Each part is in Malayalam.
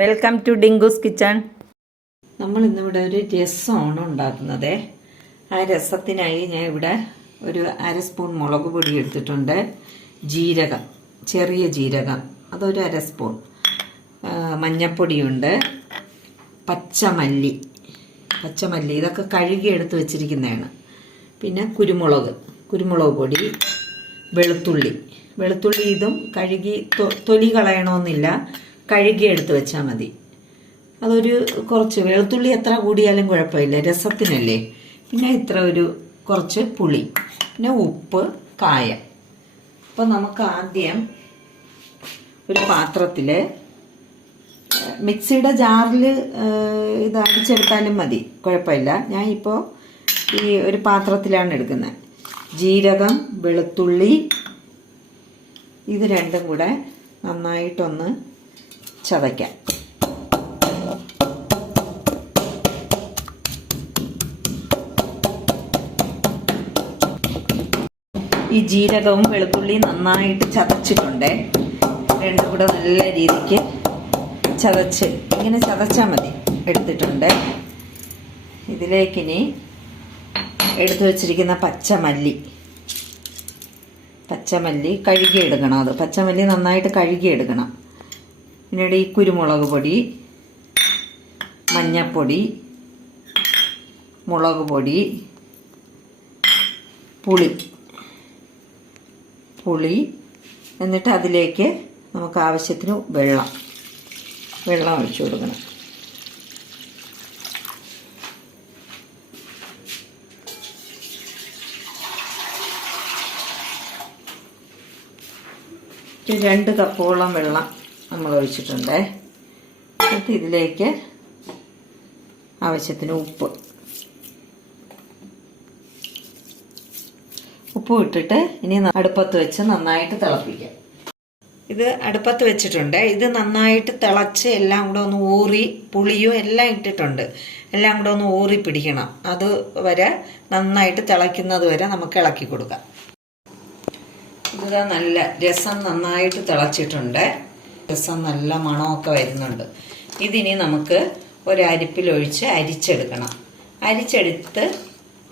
വെൽക്കം ടു ഡിങ്കൂസ് കിച്ചൺ നമ്മൾ ഇന്നിവിടെ ഒരു രസമാണ് ഉണ്ടാക്കുന്നത്. ആ രസത്തിനായി ഞാൻ ഇവിടെ ഒരു അര സ്പൂൺ മുളക് പൊടി എടുത്തിട്ടുണ്ട്. ജീരകം ചെറിയ ജീരകം അതൊരു അര സ്പൂൺ. മഞ്ഞപ്പൊടിയുണ്ട് പച്ചമല്ലി പച്ചമല്ലി ഇതൊക്കെ കഴുകി എടുത്ത് വെച്ചിരിക്കുന്നതാണ്. പിന്നെ കുരുമുളക് കുരുമുളക് പൊടി വെളുത്തുള്ളി. വെളുത്തുള്ളി ഇതും കഴുകി തൊലി കളയണമെന്നില്ല. കഴുകി എടുത്ത് വെച്ചാൽ മതി. അതൊരു കുറച്ച് വെളുത്തുള്ളി എത്ര കൂടിയാലും കുഴപ്പമില്ല. രസത്തിനല്ലേ? പിന്നെ ഇത്ര ഒരു കുറച്ച് പുളി. പിന്നെ ഉപ്പ് കായം. അപ്പോൾ നമുക്ക് ആദ്യം ഒരു പാത്രത്തിൽ മിക്സിയുടെ ജാറിൽ ഇത് അടിച്ചെടുത്താലും മതി. കുഴപ്പമില്ല. ഞാൻ ഇപ്പോൾ ഈ ഒരു പാത്രത്തിലാണ് എടുക്കുന്നത് ജീരകം വെളുത്തുള്ളി ഇത് രണ്ടും കൂടെ നന്നായിട്ടൊന്ന് ചതയ്ക്കാം. ഈ ജീരകവും വെളുത്തുള്ളിയും നന്നായിട്ട് ചതച്ചിട്ടുണ്ട്. രണ്ടും കൂടെ നല്ല രീതിക്ക് ചതച്ച് ഇങ്ങനെ ചതച്ചാൽ മതി എടുത്തിട്ടുണ്ട്. ഇതിലേക്കിനി എടുത്തു വച്ചിരിക്കുന്ന പച്ചമല്ലി. പച്ചമല്ലി കഴുകിയെടുക്കണം അത്. പച്ചമല്ലി നന്നായിട്ട് കഴുകിയെടുക്കണം. പിന്നീട് ഈ കുരുമുളക് പൊടി മഞ്ഞപ്പൊടി മുളക് പൊടി പുളി പുളി എന്നിട്ട് അതിലേക്ക് നമുക്ക് ആവശ്യത്തിന് വെള്ളം വെള്ളം ഒഴിച്ചു കൊടുക്കണം. രണ്ട് കപ്പോളം വെള്ളം നമ്മൾ ഒഴിച്ചിട്ടുണ്ട് എന്നിട്ട് ഇതിലേക്ക് ആവശ്യത്തിന് ഉപ്പ്. ഉപ്പ് ഇട്ടിട്ട് ഇനി അടുപ്പത്ത് വെച്ച് നന്നായിട്ട് തിളപ്പിക്കാം. ഇത് അടുപ്പത്ത് വെച്ചിട്ടുണ്ട്. ഇത് നന്നായിട്ട് തിളച്ച് എല്ലാം കൂടെ ഒന്ന് ഊറി പുളിയും എല്ലാം ഇട്ടിട്ടുണ്ട്. എല്ലാം കൂടെ ഒന്ന് ഊറി പിടിക്കണം. അത് വരെ നന്നായിട്ട് തിളയ്ക്കുന്നത് വരെ നമുക്ക് ഇളക്കി കൊടുക്കാം. ഇത് നല്ല രസം നന്നായിട്ട് തിളച്ചിട്ടുണ്ട്. രസം നല്ല മണമൊക്കെ വരുന്നുണ്ട്. ഇതിനി നമുക്ക് ഒരരിപ്പിലൊഴിച്ച് അരിച്ചെടുക്കണം. അരിച്ചെടുത്ത്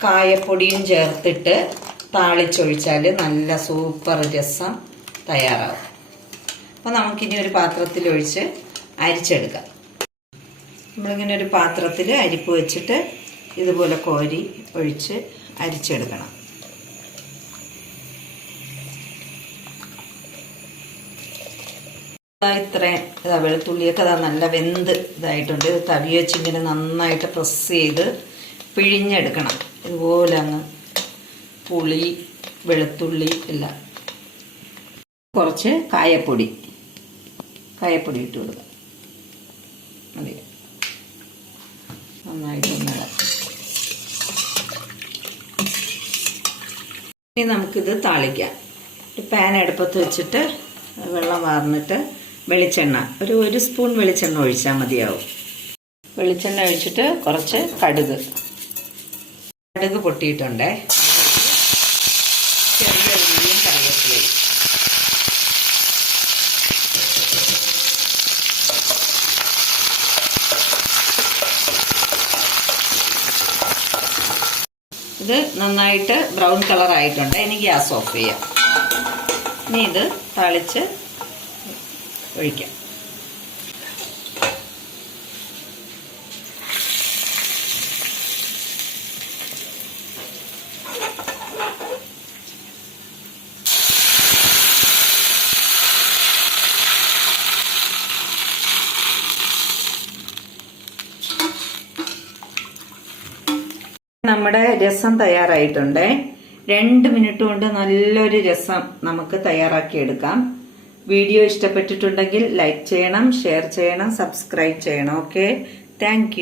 കായപ്പൊടിയും ചേർത്തിട്ട് താളിച്ചൊഴിച്ചാൽ നല്ല സൂപ്പർ രസം തയ്യാറാവും. അപ്പോൾ നമുക്കിനി ഒരു പാത്രത്തിലൊഴിച്ച് അരിച്ചെടുക്കാം. നമ്മളിങ്ങനെ ഒരു പാത്രത്തിൽ അരിപ്പ് വെച്ചിട്ട് ഇതുപോലെ കോരി ഒഴിച്ച് അരിച്ചെടുക്കണം. ഇത്രയും ഇതാ വെളുത്തുള്ളിയൊക്കെ അതാ നല്ല വെന്ത് ഇതായിട്ടുണ്ട്. ഇത് തവി വെച്ച് ഇങ്ങനെ നന്നായിട്ട് പ്രസ് ചെയ്ത് പിഴിഞ്ഞെടുക്കണം. ഇതുപോലെ അങ്ങ് പുളി വെളുത്തുള്ളി ഇല്ല കുറച്ച് കായപ്പൊടി. കായപ്പൊടി ഇട്ട് കൊടുക്കുക മതി. നന്നായിട്ടൊന്ന്. ഇനി നമുക്കിത് താളിക്കാം. ഒരു പാൻ അടുപ്പത്ത് വെച്ചിട്ട് വെള്ളം വാർന്നിട്ട് വെളിച്ചെണ്ണ. ഒരു ഒരു സ്പൂൺ വെളിച്ചെണ്ണ ഒഴിച്ചാൽ മതിയാവും. വെളിച്ചെണ്ണ ഒഴിച്ചിട്ട് കുറച്ച് കടുക്. കടുക് പൊട്ടിയിട്ടുണ്ടേ. ചെറിയ കറിവേപ്പിലയും. ഇത് നന്നായിട്ട് ബ്രൗൺ കളർ ആയിട്ടുണ്ട് ഇനി ഗ്യാസ് ഓഫ് ചെയ്യാം. ഇനി ഇത് തളിച്ച് ഒഴിക്കാം. നമ്മുടെ രസം തയ്യാറായിട്ടുണ്ട്. രണ്ട് മിനിറ്റ് കൊണ്ട് നല്ലൊരു രസം നമുക്ക് തയ്യാറാക്കിയെടുക്കാം. വീഡിയോ ഇഷ്ടപ്പെട്ടിട്ടുണ്ടെങ്കിൽ ലൈക്ക് ചെയ്യണം ഷെയർ ചെയ്യണം സബ്സ്ക്രൈബ് ചെയ്യണം. Okay thank